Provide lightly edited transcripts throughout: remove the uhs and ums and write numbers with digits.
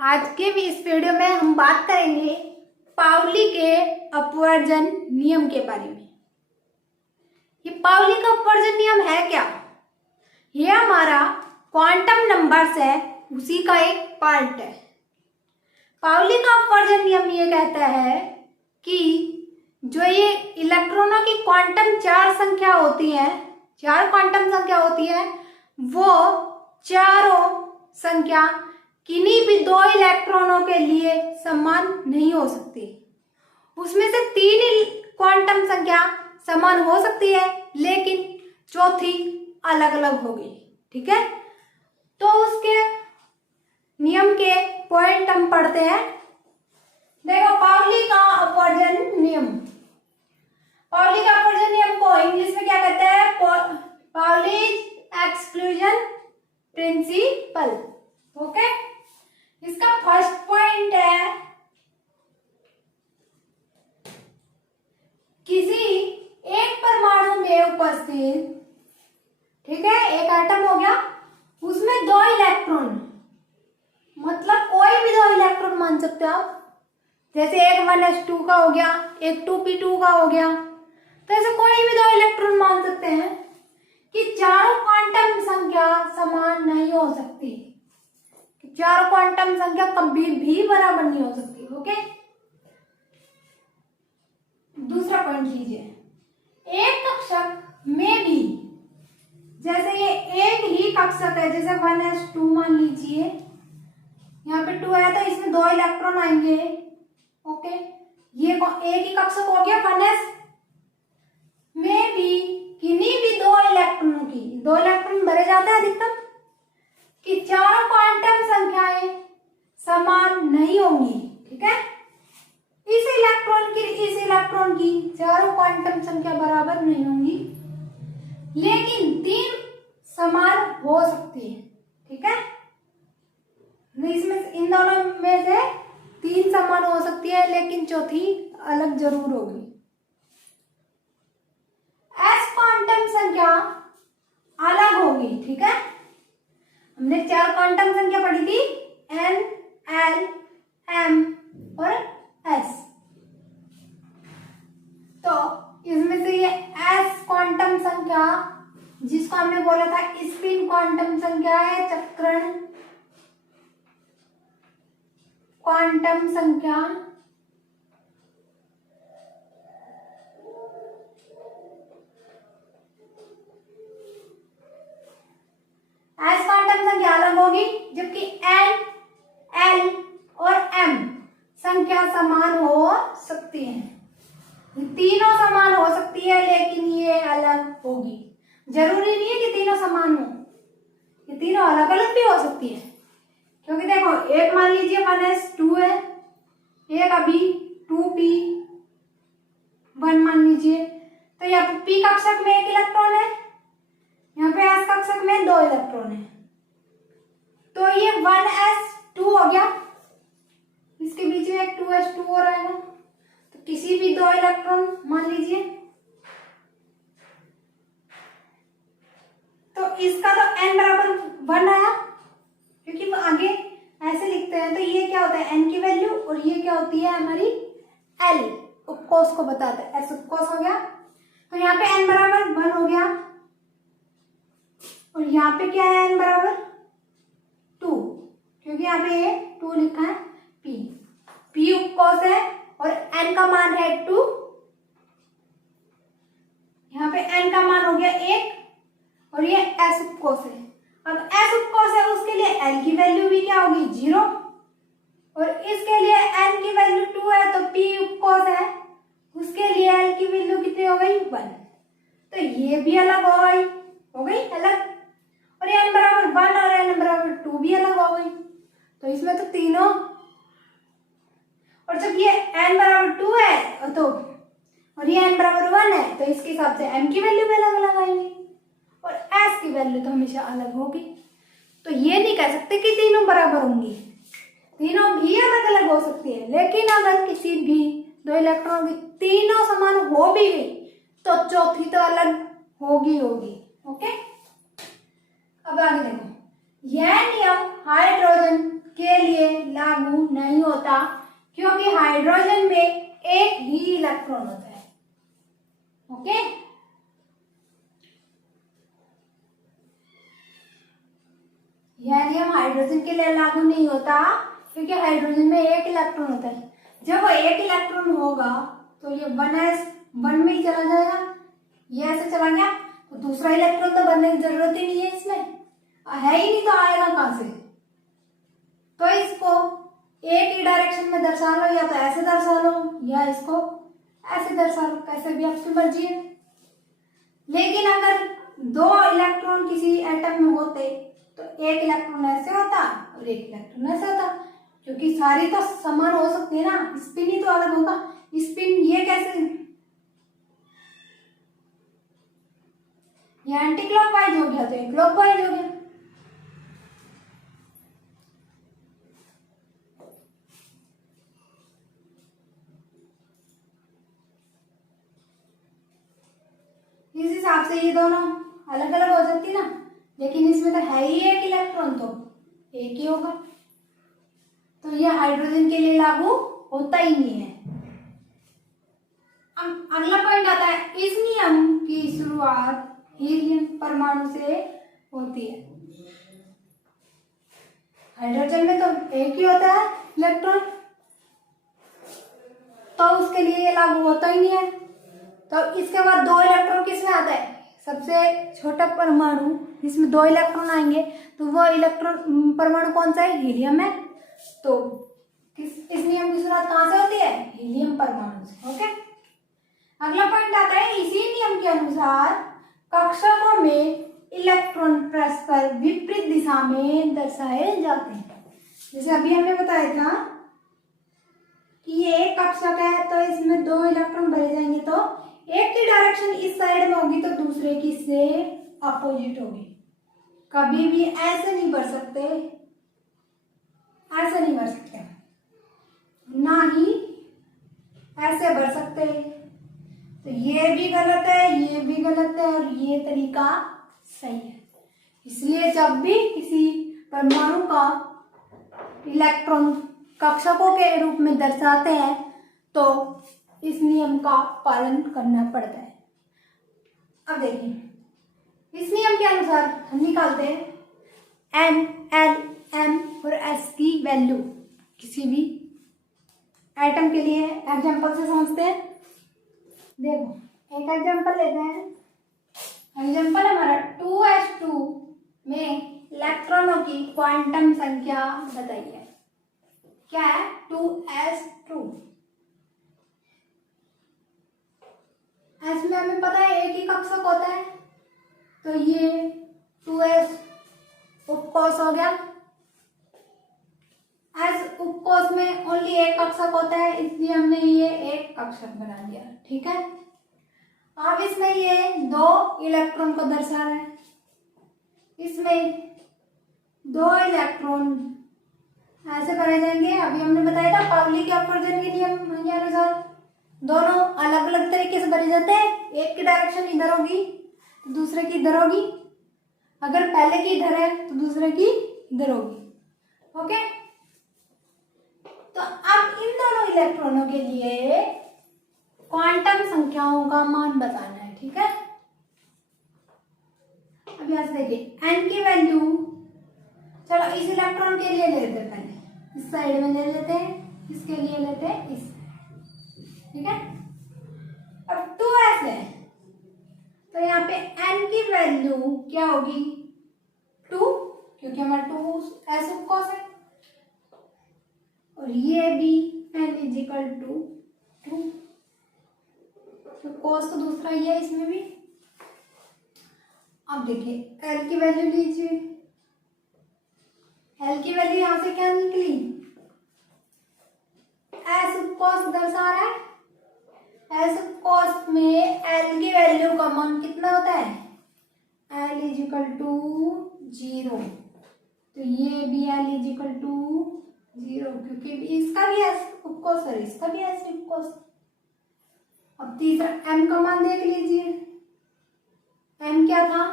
आज के भी इस वीडियो में हम बात करेंगे पाउली के अपवर्जन नियम के बारे में। ये पाउली का अपवर्जन नियम है क्या? ये हमारा क्वांटम नंबर्स है, उसी का एक पार्ट है। पाउली का अपवर्जन नियम ये कहता है कि जो ये इलेक्ट्रॉनों की क्वांटम चार संख्या होती है, चार क्वांटम संख्या होती है, वो चारों संख्या किन्हीं भी दो इलेक्ट्रॉनों के लिए समान नहीं हो सकती। उसमें से तीन क्वांटम संख्या समान हो सकती है, लेकिन चौथी अलग अलग होगी। ठीक है, तो उसके नियम के पॉइंट हम पढ़ते हैं। देखो, पाउली का अपवर्जन नियम। पाउली का अपवर्जन नियम को इंग्लिश में क्या कहते हैं? Pauli's exclusion principle. ओके, इसका फर्स्ट पॉइंट है किसी एक परमाणु में उपस्थित, ठीक है, एक एटम हो गया, उसमें दो इलेक्ट्रॉन, मतलब कोई भी दो इलेक्ट्रॉन मान सकते हो आप। जैसे एक 1s2 का हो गया, एक 2p2 का हो गया, तो ऐसे कोई भी दो इलेक्ट्रॉन मान सकते हैं कि चारों क्वांटम संख्या समान नहीं हो सकती। चारों क्वांटम संख्या कभी भी बराबर नहीं हो सकती। ओके, दूसरा पॉइंट लीजिए, एक कक्षक में भी, जैसे ये एक ही कक्षक है, जैसे 1s2 मान लीजिए, यहाँ पे 2 है तो इसमें दो इलेक्ट्रॉन आएंगे। ओके, ये एक ही कक्षक हो गया 1s में भी किन्हीं भी दो इलेक्ट्रॉनों की, दो इलेक्ट्रॉन भरे जाते हैं अधिकतम, कि चारों क्वांटम संख्याएं समान नहीं होंगी। ठीक है, इस इलेक्ट्रॉन की चारों क्वांटम संख्या बराबर नहीं होंगी, लेकिन तीन समान हो सकती है। ठीक है, इसमें इन दोनों में से तीन समान हो सकती है, लेकिन चौथी अलग जरूर होगी। एस क्वांटम संख्या अलग होगी। ठीक है, हमने चार क्वांटम संख्या पढ़ी थी, N, L, M और S। तो इसमें से ये S क्वांटम संख्या, जिसको हमने बोला था स्पिन क्वांटम संख्या है, चक्रण क्वांटम संख्या, एस क्वांटम संख्या अलग होगी, जबकि N, L और M संख्या समान हो सकती है। तीनों समान हो सकती है, लेकिन ये अलग होगी। जरूरी नहीं है कि तीनों समान हो, ये तीनों अलग अलग भी हो सकती है। क्योंकि देखो, एक मान लीजिए 1s2 है, एक अभी 2p1 मान लीजिए, तो यहाँ पे p कक्षक में एक इलेक्ट्रॉन है, यहाँ पे s कक्षक में दो इलेक्ट्रॉन है, तो ये 1s2 हो गया, इसके बीच में एक 2s2 और आएगा, तो किसी भी दो इलेक्ट्रॉन मान लीजिए, तो इसका तो n बराबर 1 आया, क्योंकि वो आगे ऐसे लिखते हैं। तो ये क्या होता है? n की वैल्यू, और ये क्या होती है हमारी? l, उपकोष को बताता है। s उपकोष हो गया, तो यहाँ पे n बराबर 1 हो गया, और यहाँ पे क्या है? n बराबर 2, क्योंकि यहाँ पे ये 2 लिखा है, p उपकोष है और n का मान है 2, यहाँ पे n का मान हो गया 1, और ये s उपकोष है। अब s उपकोष है, उसके लिए l की वैल्यू भी क्या होगी? 0, और इसके लिए n की वैल्यू 2 है, तो p उपकोष है, उसके लिए l की वैल्यू कितनी हो गई? 1। तो ये भी अलग हो गई अलग, और ये n बराबर 1 और n बराबर 2 भी अलग हो गई। तो इसमें तो तीनों, और जब ये n बराबर 2 है तो, और ये n बराबर 1 है, तो इसके हिसाब से m की वैल्यू भी अलग अलग आएगी, और s की वैल्यू तो हमेशा अलग होगी। तो ये नहीं कह सकते कि तीनों बराबर होंगी, तीनों भी अलग अलग हो सकती है। लेकिन अगर किसी भी दो इलेक्ट्रॉन की तीनों समान हो भी गई, तो चौथी तो अलग होगी। ओके, अब आगे देखो, यह नियम हाइड्रोजन के लिए लागू होता, क्योंकि हाइड्रोजन में एक ही इलेक्ट्रॉन होता है। ओके, यह नियम हाइड्रोजन के लिए लागू नहीं होता, क्योंकि हाइड्रोजन में एक इलेक्ट्रॉन होता है। जब वो एक इलेक्ट्रॉन होगा तो ये 1s 1 में ही चला जाएगा, ये ऐसे चला गया, तो दूसरा इलेक्ट्रॉन तो बनने की जरूरत ही नहीं है, इसमें है ही नहीं, तो आएगा कहां से। तो इसको एक ही डायरेक्शन में दर्शा लो, या तो ऐसे दर्शा लो या इसको ऐसे दर्शा लो, कैसे भी आपकी मर्जी है। लेकिन अगर दो इलेक्ट्रॉन किसी एटम में होते तो एक इलेक्ट्रॉन ऐसे होता और एक इलेक्ट्रॉन ऐसे होता, क्योंकि सारी तो समान हो सकती है ना, स्पिन ही तो अलग होगा। स्पिन ये कैसे, ये एंटी क्लॉकवाइज हो गया तो ये क्लॉकवाइज हो गया। इस हिसाब से ये दोनों अलग अलग हो जाती ना, लेकिन इसमें तो है ही एक इलेक्ट्रॉन, तो एक ही होगा, तो ये हाइड्रोजन के लिए लागू होता ही नहीं है। अगला पॉइंट आता है, इस नियम की शुरुआत हीलियम परमाणु से होती है। हाइड्रोजन में तो एक ही होता है इलेक्ट्रॉन, तो उसके लिए ये लागू होता ही नहीं है। तो इसके बाद दो इलेक्ट्रॉन किसमें आता है, सबसे छोटा परमाणु जिसमें दो इलेक्ट्रॉन आएंगे, तो वो इलेक्ट्रॉन परमाणु कौन सा है, हीलियम है। तो इस नियम की शुरुआत कहां से होती है, हीलियम परमाणु से। ओके, अगला पॉइंट आता है, इसी नियम के अनुसार कक्षकों में इलेक्ट्रॉन परस्पर विपरीत दिशा में दर्शाए जाते हैं। जैसे अभी हमने बताया था कि ये एक कक्षक है, तो इसमें दो इलेक्ट्रॉन भरे जाएंगे, तो एक की डायरेक्शन इस साइड में होगी तो दूसरे की से अपोजिट होगी। कभी भी ऐसे नहीं बढ़ सकते, ऐसे नहीं बढ़ सकते, ना ही ऐसे बढ़ सकते। तो ये भी गलत है, ये भी गलत है, और ये तरीका सही है। इसलिए जब भी किसी परमाणु का इलेक्ट्रॉन कक्षकों के रूप में दर्शाते हैं तो इस नियम का पालन करना पड़ता है। अब देखिए, इस नियम के अनुसार हम निकालते हैं N, L, M और S की वैल्यू किसी भी एटम के लिए एग्जाम्पल से समझते हैं। देखो, एक एग्जाम्पल लेते हैं। एग्जाम्पल हमारा 2s2 में इलेक्ट्रॉनों की क्वांटम संख्या बताइए। क्या है, 2s2। एस में हमें पता है एक ही कक्षक होता है, तो ये 2s उपकोष हो गया। एस उपकोष में ओनली एक कक्षक होता है, इसलिए हमने ये एक कक्षक बना दिया। ठीक है, अब इसमें ये दो इलेक्ट्रॉन को दर्शा रहे हैं, इसमें दो इलेक्ट्रॉन ऐसे भरे जाएंगे। अभी हमने बताया था पाउली के अपवर्जन के नियम के अनुसार दोनों अलग अलग तरीके से भरे जाते हैं। एक की डायरेक्शन इधर होगी तो दूसरे की इधर होगी, अगर पहले की इधर है तो दूसरे की इधर होगी। ओके, तो अब इन दोनों इलेक्ट्रॉनों के लिए क्वांटम संख्याओं का मान बताना है। ठीक है, अब यहां से देखिए n की वैल्यू, चलो इस इलेक्ट्रॉन के लिए ले लेते हैं, पहले इस साइड में ले लेते हैं, इसके लिए लेते हैं इस। ठीक है, अब 2s है तो यहाँ पे n की वैल्यू क्या होगी, 2, क्योंकि हमारा 2s उपकोष है, और ये भी n इजिकल टू 2, तो कोस तो दूसरा ही है इसमें भी। अब देखिए l की वैल्यू लीजिए, l की वैल्यू यहां से क्या निकली, s उपकोष दर्शा रहा है, s उपकोष में l की वैल्यू का मान कितना होता है, l इजिकल टू 0, तो ये भी l इजिकल टू 0, क्योंकि इसका भी s उपकोष और इसका भी s उपकोष। अब तीसरा m का मान देख लीजिए, m क्या था,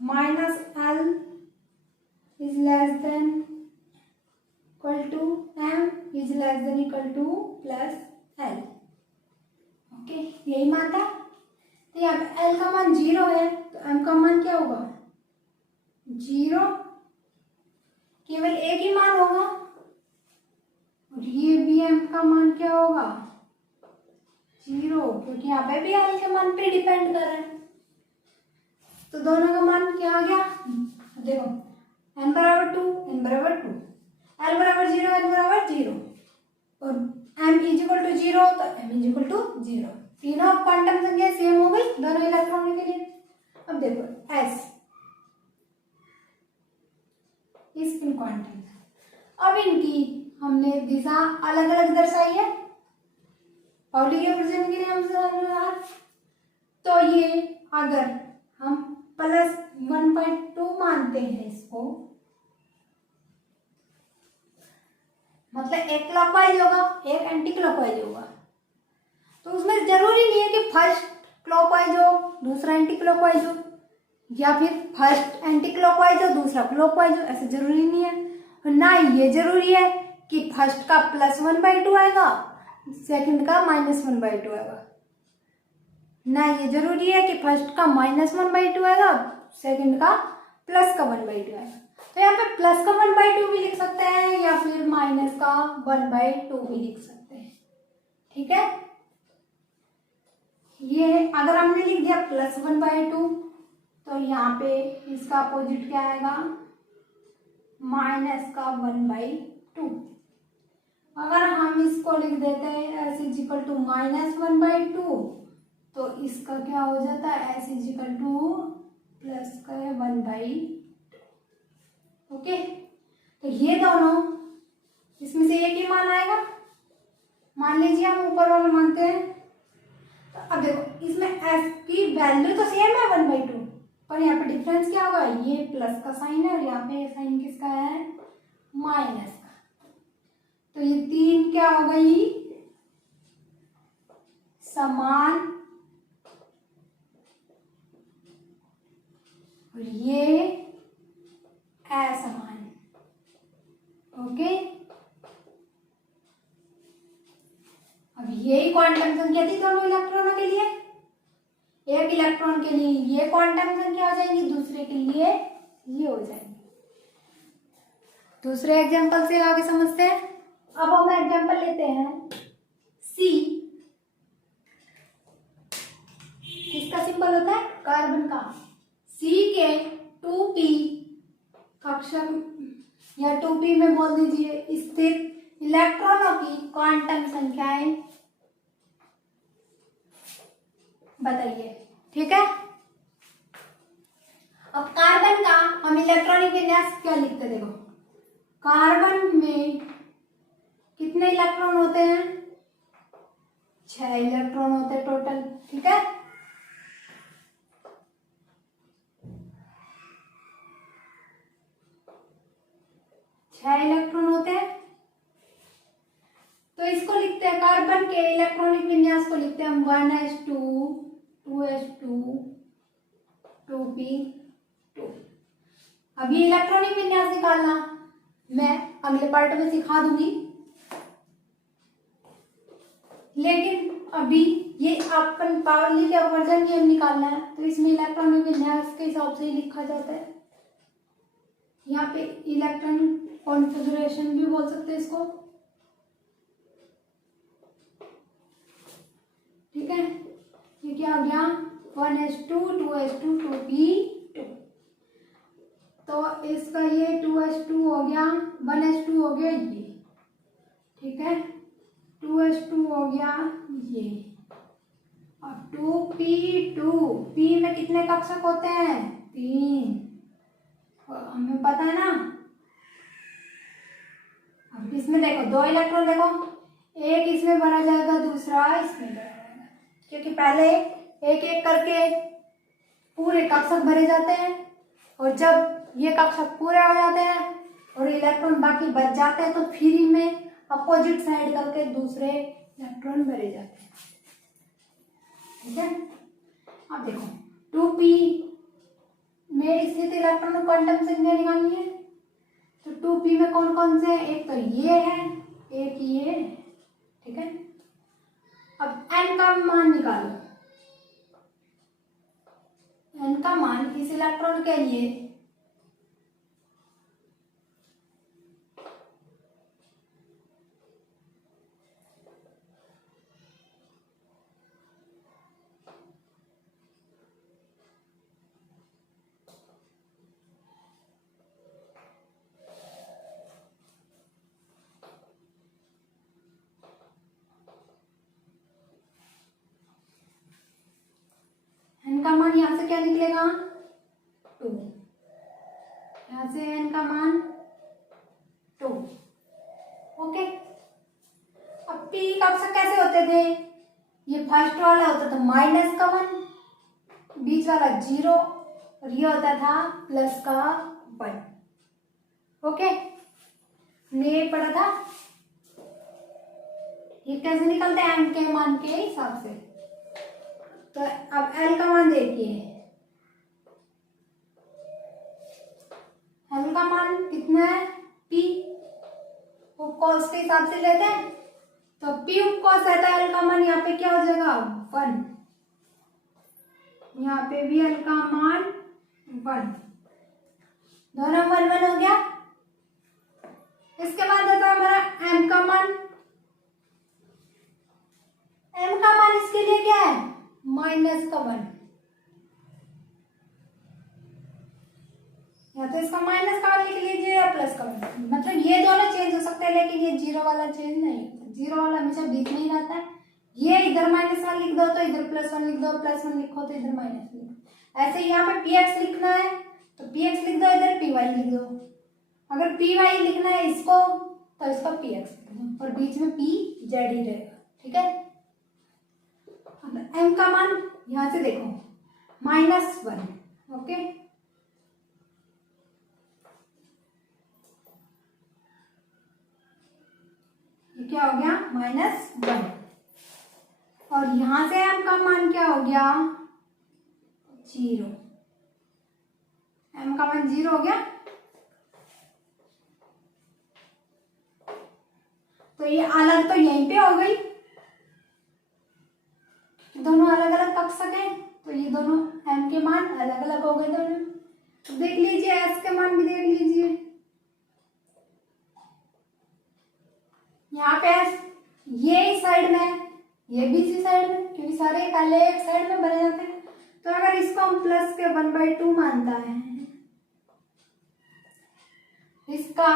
-l is less than equal to m is less than equal to plus l। Okay, यही मान था। तो यहाँ पे l का मान 0 है तो m का मान क्या होगा? 0। केवल एक ही मान होगा और ये भी m का मान क्या होगा? 0, क्योंकि यहाँ पे भी l के मान पे डिपेंड कर रहे हैं। तो दोनों का मान क्या आ गया? देखो, n बराबर 2, n बराबर 2, l बराबर 0, n बराबर 0 और m इज इक्वल टू 0 तो m इज इक्वल टू 0। तीनों क्वांटम संख्या सेम हो गई दोनों इलेक्ट्रॉनों के लिए। अब देखो s स्पिन क्वांटम, अब इनकी हमने दिशा अलग अलग दर्शाई है पाउली के अपवर्जन के लिए हम। तो ये अगर हम प्लस 1.2 मानते हैं इसको, मतलब एक क्लॉकवाइज होगा एक एंटी क्लॉकवाइज होगा। तो उसमें जरूरी नहीं है कि फर्स्ट क्लॉकवाइज हो दूसरा एंटी क्लॉकवाइज हो, या फिर फर्स्ट एंटी क्लॉकवाइज हो दूसरा क्लॉकवाइज हो, ऐसे जरूरी नहीं है। और ना ये जरूरी है कि फर्स्ट का +1/2 आएगा सेकंड का -1/2 आएगा, ना ये जरूरी है कि फर्स्ट का -1/2 आएगा सेकंड का प्लस का 1/2 आएगा। तो यहाँ पे प्लस का 1/2 भी लिख सकते हैं या फिर माइनस का 1/2 भी लिख सकते हैं। ठीक है, ये अगर हमने लिख दिया +1/2 तो यहाँ पे इसका अपोजिट क्या आएगा? माइनस का 1/2। अगर हम इसको लिख देते हैं s इज इक्वल टू -1/2 तो इसका क्या हो जाता है? s is equal to plus का 1/2। ओके, तो ये दोनों इसमें से एक ही मान आएगा। मान लीजिए हम ऊपर वाला मानते हैं, तो अब देखो इसमें s की वैल्यू तो सेम है 1/2, पर यहाँ पे डिफरेंस क्या होगा? ये प्लस का साइन है और यहाँ पे साइन किसका है? माइनस का। तो ये 3 क्या हो गई? समान, और ये असमान। ओके, अब यही क्वांटम संख्या थी दोनों इलेक्ट्रॉनों के लिए। एक इलेक्ट्रॉन के लिए ये क्वांटम संख्या हो जाएगी, दूसरे के लिए ये हो जाएगी। दूसरे एग्जांपल से आगे समझते हैं। अब हम एग्जांपल लेते हैं C। किसका सिंबल होता है? कार्बन का। C के 2p कक्षक या 2p में बोल दीजिए स्थित इलेक्ट्रॉनों की क्वांटम संख्याएं बताइए। ठीक है, अब कार्बन का हम इलेक्ट्रॉनिक विन्यास क्या लिखते? देखो, कार्बन में कितने इलेक्ट्रॉन होते हैं? 6 इलेक्ट्रॉन होते हैं टोटल। ठीक है, छह इलेक्ट्रॉन होते हैं। तो इसको लिखते हैं, कार्बन के इलेक्ट्रॉनिक विन्यास को लिखते हैं हम 1s2 2s2 2p2। अब ये इलेक्ट्रॉनिक विन्यास निकालना मैं अगले पार्ट में सिखा दूंगी, लेकिन अभी ये अपन पावरली के अपवर्जन नियम निकालना है तो इसमें इलेक्ट्रॉनिक विन्यास के हिसाब से ही लिखा जाता है। यहाँ पे इलेक्ट्रॉन कॉन्फ़िगरेशन भी बोल सकते हैं इसको। ठीक है, ये क्या हो गया? 1s2 2s2 2p2। तो इसका ये 2s2 हो गया, 1s2 हो गया ये। ठीक है, 2s2 हो गया ये, और 2p2। p में कितने कक्षक होते हैं? 3। हमें पता है ना। अब इसमें देखो 2 इलेक्ट्रॉन, देखो एक इसमें भरा जाएगा दूसरा इसमें भरा जाएगा, क्योंकि पहले एक एक करके पूरे कक्षक भरे जाते हैं और जब ये कक्षक पूरे हो जाते हैं और इलेक्ट्रॉन बाकी बच जाते हैं तो फिर इनमें अपोजिट साइड करके दूसरे इलेक्ट्रॉन भरे जाते हैं। ठीक है, अब देखो 2p में स्थित इलेक्ट्रॉन क्वांटम संख्या निकालनी है तो पी में कौन कौन से हैं? एक तो ये है, एक ये है, ठीक है। अब n का मान निकालो। n का मान इस इलेक्ट्रॉन के लिए n का मान यहां से क्या निकलेगा? 2। यहां से n का मान 2। ओके। अब p कक्षक कैसे होते थे? ये फर्स्ट वाला होता था माइनस का 1, बीच वाला 0 और ये होता था प्लस का 1। ओके, हमने ये पढ़ा था। ये कैसे निकलते हैं? m के मान के हिसाब से। तो अब l का मान देखिए, l का मान कितना है? p वो कॉस के हिसाब से लेते हैं, तो p कॉस रहता है। l का मान यहाँ पे क्या हो जाएगा? 1। यहाँ पे भी l का मान 1, दोनों 1 1 हो गया। इसके बाद आता है हमारा m का मान। m का मान इसके लिए क्या है? माइनस का 1। या तो इसका माइनस का 1 लिख लीजिए या प्लस का 1, मतलब ये दोनों चेंज हो सकते हैं, लेकिन ये 0 वाला चेंज नहीं। 0 वाला हमेशा बीच में ही रहता है। ये इधर -1 लिख दो तो इधर +1 लिख दो, +1 लिखो तो इधर -1 लिखो। ऐसे ही यहाँ पे px लिखना है तो px लिख दो, इधर py लिख दो। अगर py लिखना है इसको तो इसका px लिख दो, और बीच में pz ही रहेगा, ठीक है। अब m का मान यहाँ से देखो -1। ओके, ये क्या हो गया? -1। और यहां से m का मान क्या हो गया? 0। m का मान 0 हो गया। तो ये अलग तो यहीं पे हो गई, दोनों अलग अलग कक्षक हैं, तो ये दोनों m के मान अलग अलग हो गए दोनों। तो देख लीजिए s के मान भी देख लीजिए। यहाँ पे ये इस साइड में, ये भी इसी साइड में, क्योंकि सारे पहले एक साइड में बने जाते हैं। तो अगर इसको हम प्लस के 1/2 मानता है, इसका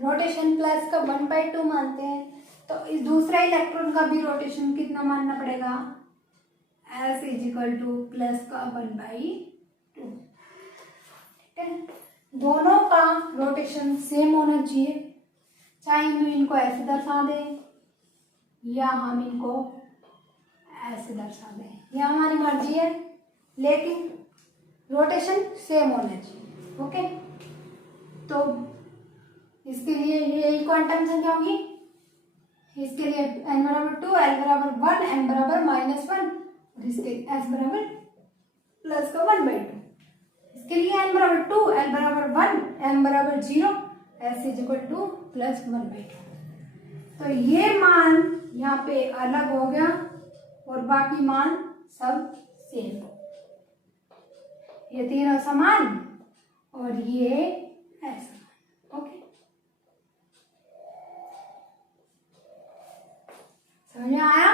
रोटेशन प्लस का 1/2 मानते हैं, तो इस दूसरा इलेक्ट्रॉन का भी रोटेशन कितना मानना पड़ेगा? s = प्लस का 1/2। ठीक है, दोनों का रोटेशन सेम होना चाहिए। चाहे हम इनको ऐसे दर्शा दें या हम इनको ऐसे दर्शा दें, यह हमारी मर्जी है, लेकिन रोटेशन सेम होना चाहिए। ओके, तो इसके लिए ये क्वांटम संख्या होगी। इसके लिए n = 2, l = 1, m = -1, और इसके s = प्लस का 1/2। इसके लिए n = 2, l = 1, m = 0, s = plus 1/2। तो ये मान यहाँ पे अलग हो गया और बाकी मान सब सेम। ये तीनों समान और ये ऐसा। ओके, समझ में आया?